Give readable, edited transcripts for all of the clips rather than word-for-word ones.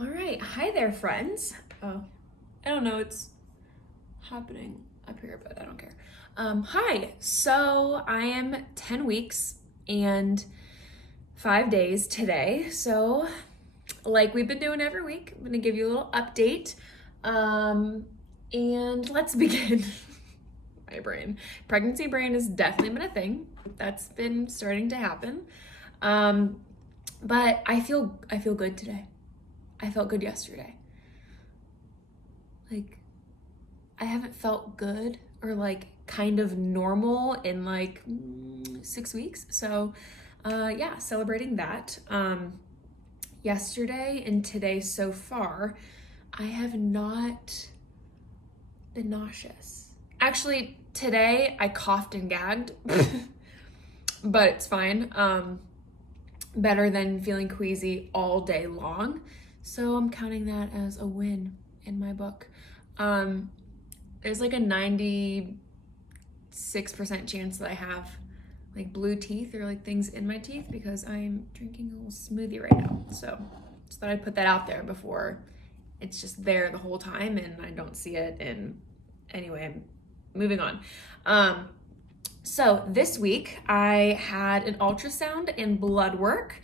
All right, hi there, friends. Oh, I don't know, it's happening up here, but I don't care. Hi, so I am 10 weeks and 5 days today. So, like we've been doing every week, I'm gonna give you a little update. And let's begin. My brain. Pregnancy brain has definitely been a thing. That's been starting to happen. But I feel good today. I felt good yesterday. Like, I haven't felt good or like kind of normal in like 6 weeks. So, yeah, celebrating that. Yesterday and today so far, I have not been nauseous. Actually, today I coughed and gagged, but it's fine. Better than feeling queasy all day long. So I'm counting that as a win in my book. There's like a 96% chance that I have like blue teeth or like things in my teeth because I'm drinking a little smoothie right now. So just thought I'd put that out there before it's just there the whole time and I don't see it. And anyway, I'm moving on. So this week I had an ultrasound and blood work,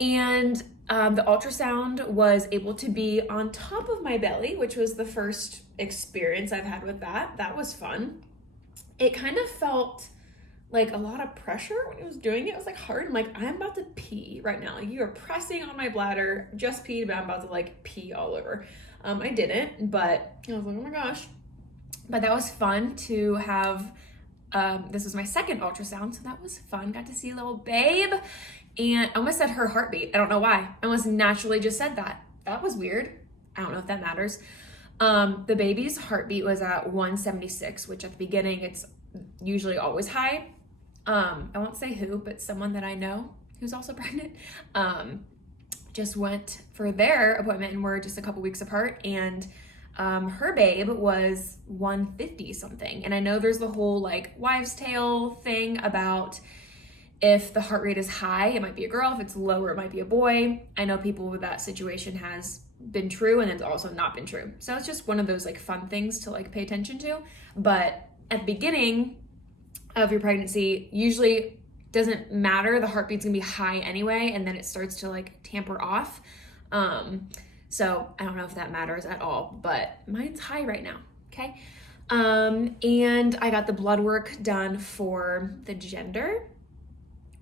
and the ultrasound was able to be on top of my belly, which was the first experience I've had with that. That was fun. It kind of felt like a lot of pressure when it was doing it. It was like hard. I'm like, I'm about to pee right now. Like, you are pressing on my bladder. Just peed, but I'm about to like pee all over. I didn't, but I was like, oh my gosh. But that was fun to have. This was my second ultrasound, so that was fun. Got to see little babe, and I almost said her heartbeat. I don't know why. I almost naturally just said that. That was weird. I don't know if that matters. The baby's heartbeat was at 176, which at the beginning, it's usually always high. I won't say who, but someone that I know who's also pregnant, just went for their appointment, and we're just a couple weeks apart, and her babe was 150 something. And I know there's the whole like wives' tale thing about if the heart rate is high, it might be a girl. If it's lower, it might be a boy. I know people with that situation has been true and it's also not been true. So it's just one of those like fun things to like pay attention to. But at the beginning of your pregnancy, usually doesn't matter. The heartbeat's gonna be high anyway, and then it starts to like tamper off. So I don't know if that matters at all, but mine's high right now, okay? And I got the blood work done for the gender,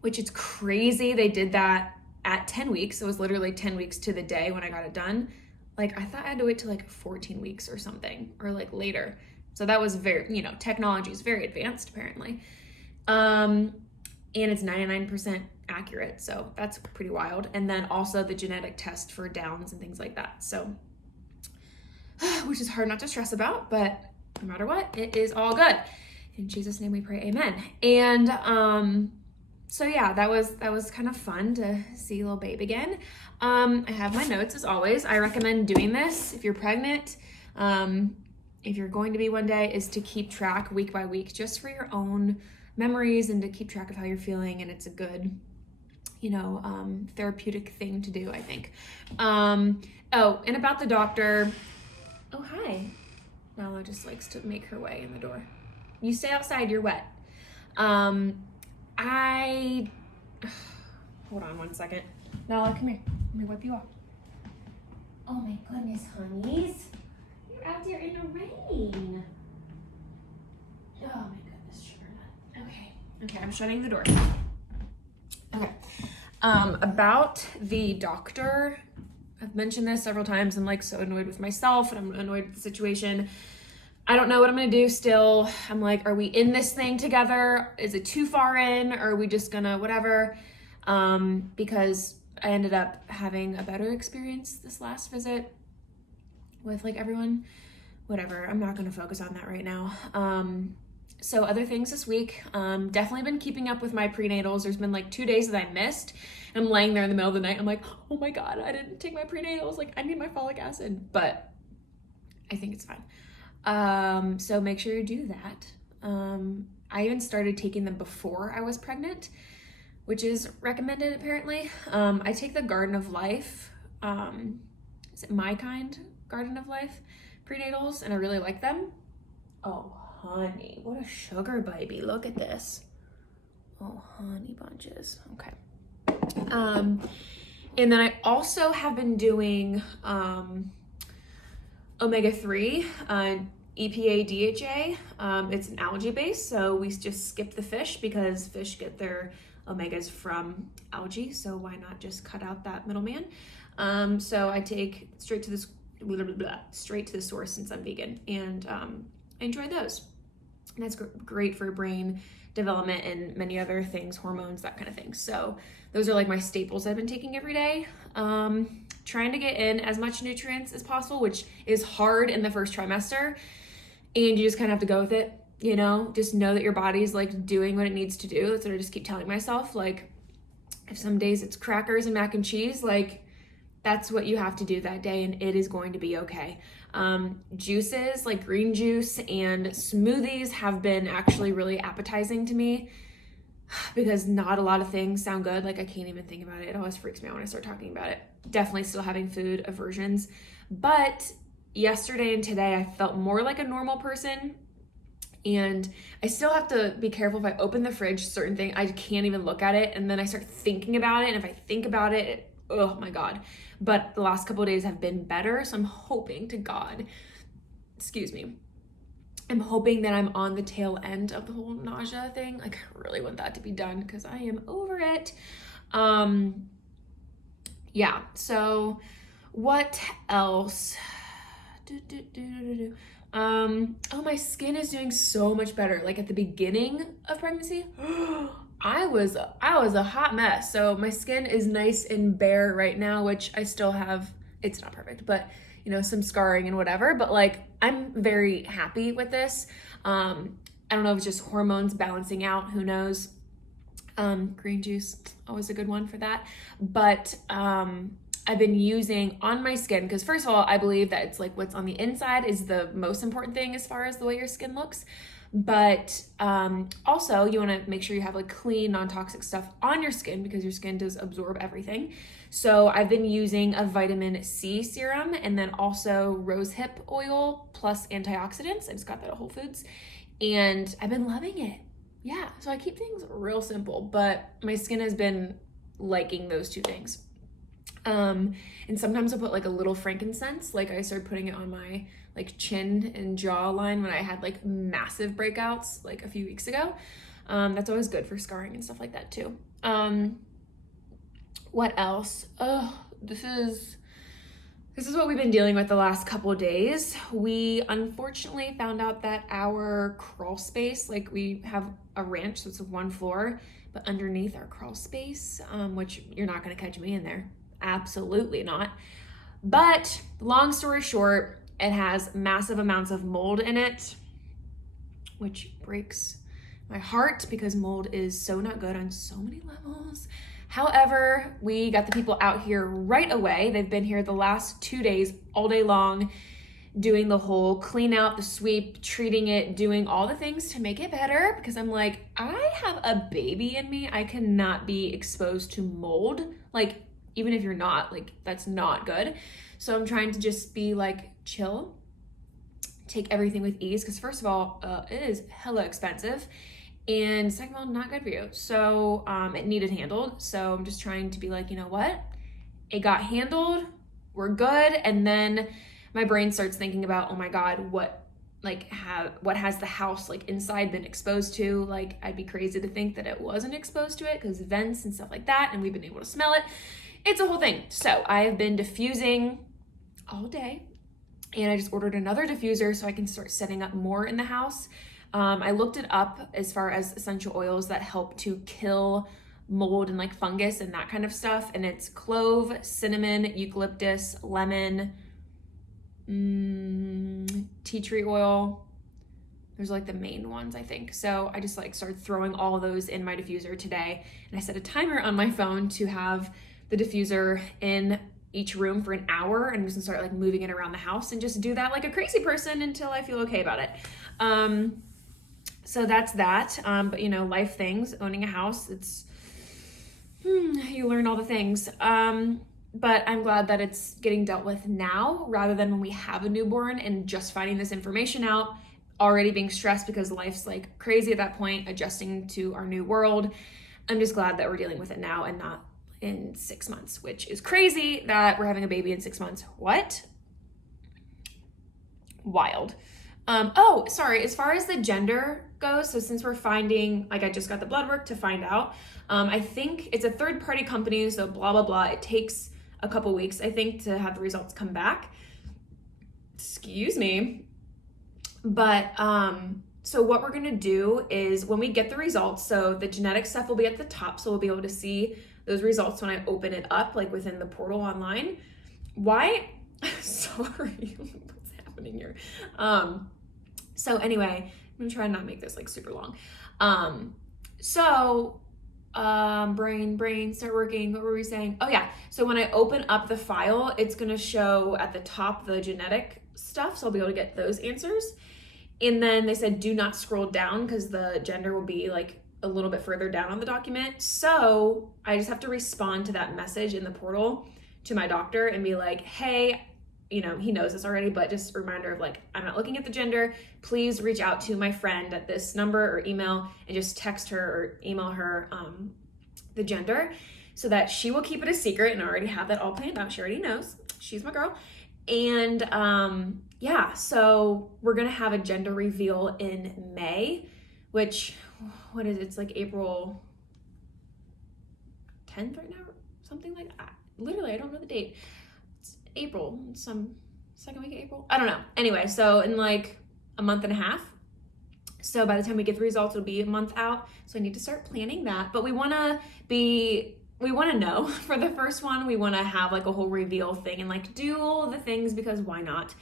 which is crazy. They did that at 10 weeks. It was literally 10 weeks to the day when I got it done. Like, I thought I had to wait till like 14 weeks or something, or like later. So that was very, technology is very advanced apparently. And it's 99% accurate, so that's pretty wild. And then also the genetic test for Downs and things like that. So, which is hard not to stress about, but no matter what, it is all good. In Jesus' name we pray, amen. And so yeah, that was kind of fun to see little babe again. I have my notes as always. I recommend doing this if you're pregnant. If you're going to be one day, is to keep track week by week just for your own memories and to keep track of how you're feeling. And it's a good, therapeutic thing to do, I think. Oh, and about the doctor. Oh, hi. Nala just likes to make her way in the door. You stay outside, you're wet. Hold on one second. Nala, come here. Let me wipe you off. Oh my goodness, honeys. You're out there in the rain. Oh my goodness, sugar nut. Okay, I'm shutting the door. Okay. About the doctor, I've mentioned this several times. I'm like so annoyed with myself and I'm annoyed with the situation. I don't know what I'm gonna do still. I'm like, are we in this thing together? Is it too far in? Or are we just gonna whatever? Because I ended up having a better experience this last visit with like everyone. Whatever, I'm not gonna focus on that right now. So other things this week, definitely been keeping up with my prenatals. There's been like 2 days that I missed. And I'm laying there in the middle of the night. I'm like, oh my God, I didn't take my prenatals. Like, I need my folic acid, but I think it's fine. So make sure you do that. I even started taking them before I was pregnant, which is recommended apparently. I take the Garden of Life is it My Kind Garden of Life prenatals, and I really like them. Oh, honey, what a sugar baby. Look at this. Oh, honey bunches. Okay. And then I also have been doing omega-3, EPA, DHA. It's an algae base, so we just skip the fish because fish get their omegas from algae, so why not just cut out that middleman? So I take straight to the source since I'm vegan, and I enjoy those. And that's great for brain development and many other things, hormones, that kind of thing. So those are like my staples I've been taking every day. Trying to get in as much nutrients as possible, which is hard in the first trimester, and you just kind of have to go with it, you know, just know that your body's like doing what it needs to do. That's what I just keep telling myself. Like, if some days it's crackers and mac and cheese, like that's what you have to do that day, and it is going to be okay. Juices like green juice and smoothies have been actually really appetizing to me because not a lot of things sound good. Like, I can't even think about it. It always freaks me out when I start talking about it. Definitely still having food aversions, but yesterday and today I felt more like a normal person. And I still have to be careful if I open the fridge, certain thing, I can't even look at it. And then I start thinking about it. And if I think about it, oh my God. But the last couple of days have been better. So I'm hoping to God, excuse me, I'm hoping that I'm on the tail end of the whole nausea thing. Like, I really want that to be done because I am over it. Yeah, so what else? Oh, my skin is doing so much better. Like, at the beginning of pregnancy, I was a hot mess. So my skin is nice and bare right now, which I still have. It's not perfect, but you know, some scarring and whatever, but like, I'm very happy with this. I don't know if it's just hormones balancing out, who knows? Green juice, always a good one for that. But I've been using on my skin, because first of all, I believe that it's like what's on the inside is the most important thing as far as the way your skin looks. But also you want to make sure you have like clean, non-toxic stuff on your skin, because your skin does absorb everything. So I've been using a vitamin C serum, and then also rosehip oil plus antioxidants. I just got that at Whole Foods, and I've been loving it. Yeah, so I keep things real simple, but my skin has been liking those two things. And sometimes I'll put like a little frankincense. Like, I started putting it on my like chin and jawline when I had like massive breakouts like a few weeks ago. That's always good for scarring and stuff like that too. What else? Oh, this is what we've been dealing with the last couple of days. We unfortunately found out that our crawl space, like, we have a ranch, so it's one floor, but underneath our crawl space, which you're not gonna catch me in there. Absolutely not. But long story short, it has massive amounts of mold in it, which breaks my heart because mold is so not good on so many levels. However, we got the people out here right away. They've been here the last 2 days, all day long, doing the whole clean out, the sweep, treating it, doing all the things to make it better, because I'm like, I have a baby in me. I cannot be exposed to mold. Like, even if you're not, like, that's not good. So I'm trying to just be like chill, take everything with ease, because first of all, it is hella expensive, and second of all, not good for you. So it needed handled. So I'm just trying to be like, you know what? It got handled, we're good. And then my brain starts thinking about, oh my God, what has the house like inside been exposed to? Like, I'd be crazy to think that it wasn't exposed to it, because vents and stuff like that, and we've been able to smell it. It's a whole thing. So I have been diffusing all day, and I just ordered another diffuser so I can start setting up more in the house. I looked it up as far as essential oils that help to kill mold and like fungus and that kind of stuff. And it's clove, cinnamon, eucalyptus, lemon, tea tree oil. There's like the main ones, I think. So I just like started throwing all of those in my diffuser today. And I set a timer on my phone to have the diffuser in each room for an hour, and I'm just gonna start like moving it around the house and just do that like a crazy person until I feel okay about it. So that's that. But you know, life things, owning a house, it's, you learn all the things. but I'm glad that it's getting dealt with now rather than when we have a newborn and just finding this information out, already being stressed because life's like crazy at that point, adjusting to our new world. I'm just glad that we're dealing with it now and not in 6 months, which is crazy that we're having a baby in 6 months. What? Wild. Oh, sorry. As far as the gender goes, so since we're finding, like I just got the blood work to find out, I think it's a third-party company, so blah, blah, blah. It takes a couple weeks, I think, to have the results come back. Excuse me. But, so what we're going to do is when we get the results, so the genetic stuff will be at the top, so we'll be able to see those results when I open it up, like within the portal online. Why? Sorry, what's happening here? So anyway, I'm gonna try and not make this like super long. Brain, start working. What were we saying? Oh yeah, so when I open up the file, it's gonna show at the top the genetic stuff, so I'll be able to get those answers. And then they said do not scroll down because the gender will be like a little bit further down on the document. So I just have to respond to that message in the portal to my doctor and be like, hey, you know, he knows this already, but just a reminder of like, I'm not looking at the gender. Please reach out to my friend at this number or email and just text her or email her the gender so that she will keep it a secret, and I already have that all planned out. She already knows. She's my girl. And yeah, so we're gonna have a gender reveal in May, which, what is it? It's like April 10th right now, something like that. Literally, I don't know the date. It's April, some second week of April. I don't know. Anyway, so in like a month and a half. So by the time we get the results, it'll be a month out. So I need to start planning that. But we want to know for the first one, we want to have like a whole reveal thing and like do all the things because why not?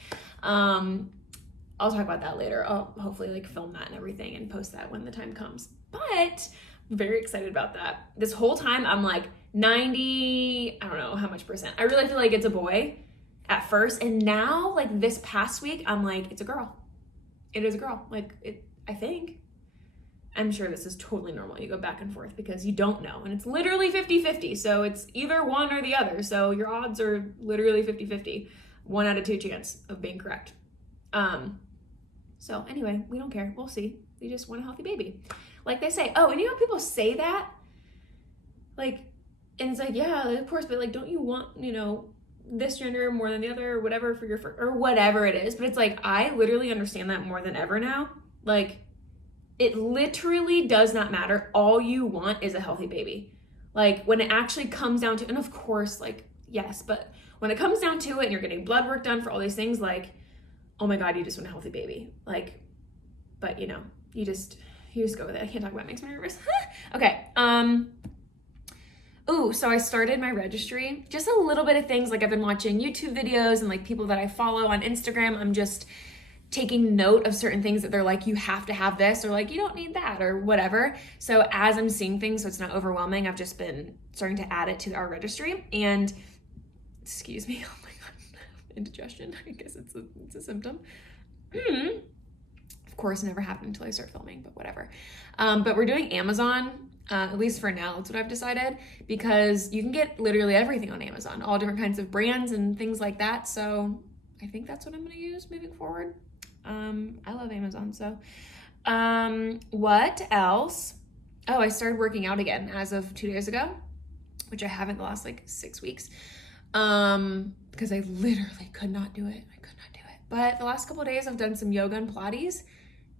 I'll talk about that later. I'll hopefully like film that and everything and post that when the time comes. But I'm very excited about that. This whole time I'm like 90, I don't know how much percent. I really feel like it's a boy at first. And now like this past week, I'm like, it's a girl. It is a girl. Like I think. I'm sure this is totally normal. You go back and forth because you don't know. And it's literally 50-50. So it's either one or the other. So your odds are literally 50-50. 1 out of 2 chance of being correct. So anyway, we don't care. We'll see. We just want a healthy baby. Like they say, oh, and you know people say that? Like, and it's like, yeah, of course, but like, don't you want, you know, this gender more than the other or whatever for your first, or whatever it is. But it's like, I literally understand that more than ever now. Like, it literally does not matter. All you want is a healthy baby. Like when it actually comes down to, and of course, like, yes, but when it comes down to it and you're getting blood work done for all these things, like, oh my God, you just want a healthy baby. Like, but you know, you just go with it. I can't talk about it. It makes me nervous. Okay. Ooh, so I started my registry. Just a little bit of things. Like I've been watching YouTube videos and like people that I follow on Instagram. I'm just taking note of certain things that they're like, you have to have this, or like, you don't need that, or whatever. So as I'm seeing things, so it's not overwhelming, I've just been starting to add it to our registry. And excuse me, oh my God, indigestion. I guess it's a symptom. Of course, never happened until I start filming, but whatever. But we're doing Amazon, at least for now. That's what I've decided, because you can get literally everything on Amazon, all different kinds of brands and things like that. So I think that's what I'm going to use moving forward. I love Amazon. So, what else? Oh, I started working out again as of 2 days ago, which I haven't the last like 6 weeks. Because I literally could not do it. But the last couple of days I've done some yoga and Pilates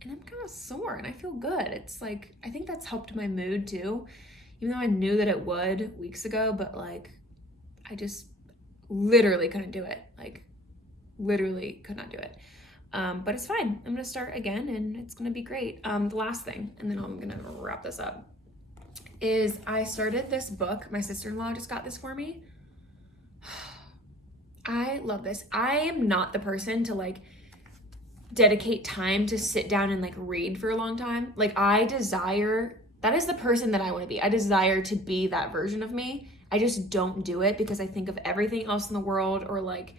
and I'm kind of sore and I feel good. It's like, I think that's helped my mood too, even though I knew that it would weeks ago, but like, I just literally couldn't do it. Like literally could not do it. But it's fine. I'm going to start again and it's going to be great. The last thing, and then I'm going to wrap this up, is I started this book. My sister-in-law just got this for me. I love this. I am not the person to like dedicate time to sit down and like read for a long time. Like that is the person that I want to be. I desire to be that version of me. I just don't do it because I think of everything else in the world, or like,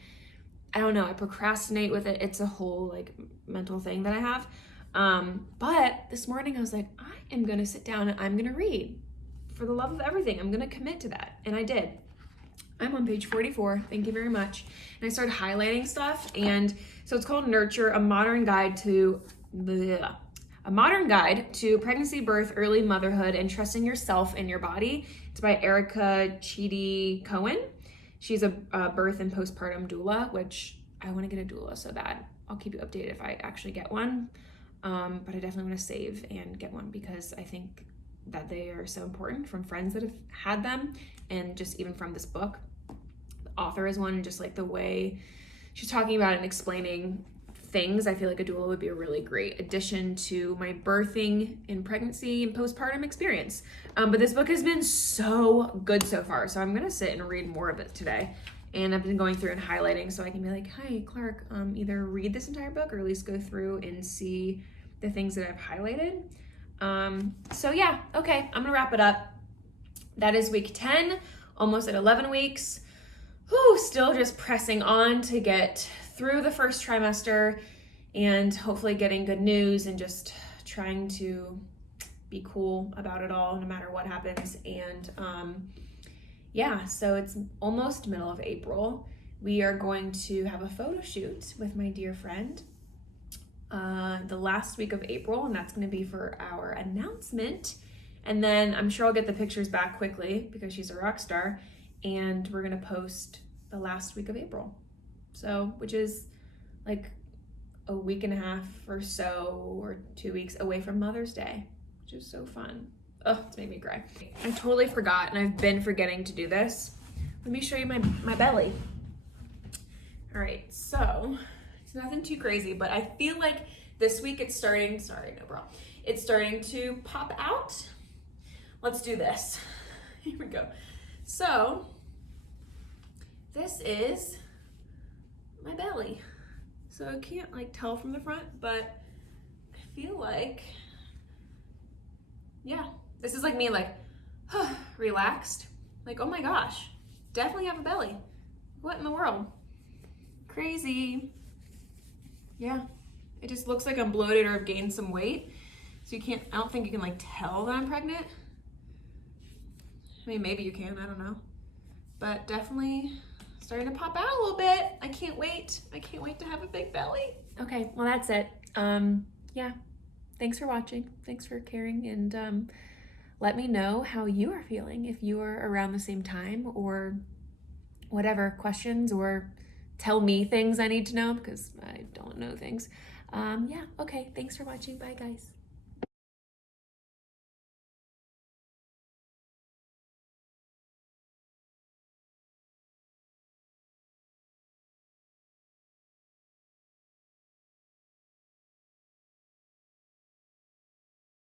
I don't know, I procrastinate with it. It's a whole like mental thing that I have. But this morning I was like, I am going to sit down and I'm going to read for the love of everything. I'm going to commit to that. And I did. I'm on page 44. Thank you very much. And I started highlighting stuff. And so it's called Nurture, a modern guide to pregnancy, birth, early motherhood, and trusting yourself and your body. It's by Erica Chidi Cohen. She's a birth and postpartum doula, which I want to get a doula so bad. I'll keep you updated if I actually get one. But I definitely want to save and get one because I think that they are so important from friends that have had them and just even from this book. The author is one, and just like the way she's talking about and explaining things, I feel like a doula would be a really great addition to my birthing and pregnancy and postpartum experience. But this book has been so good so far, so I'm gonna sit and read more of it today. And I've been going through and highlighting so I can be like, hi, Clark, either read this entire book or at least go through and see the things that I've highlighted. So yeah, okay, I'm gonna wrap it up. That is week 10, almost at 11 weeks. Whew, still just pressing on to get through the first trimester and hopefully getting good news and just trying to be cool about it all no matter what happens. And yeah, so it's almost middle of April. We are going to have a photo shoot with my dear friend the last week of April, and that's going to be for our announcement. And then I'm sure I'll get the pictures back quickly because she's a rock star, and we're going to post the last week of April. So, which is like a week and a half or so, or 2 weeks away from Mother's Day, which is so fun. Oh, it's made me cry. I totally forgot, and I've been forgetting to do this. Let me show you my belly. All right, so it's nothing too crazy, but I feel like this week it's starting, sorry, no bra. It's starting to pop out. Let's do this. Here we go. So this is my belly. So I can't like tell from the front, but I feel like, yeah, this is like me like, relaxed. Like, oh my gosh, definitely have a belly. What in the world? Crazy. Yeah, it just looks like I'm bloated or I've gained some weight. So you can't, I don't think you can like tell that I'm pregnant. I mean, maybe you can, I don't know. But definitely starting to pop out a little bit. I can't wait. I can't wait to have a big belly. Okay, well that's it. Yeah, thanks for watching. Thanks for caring, and let me know how you are feeling if you are around the same time, or whatever questions, or tell me things I need to know because I don't know things. Yeah, okay, thanks for watching. Bye guys.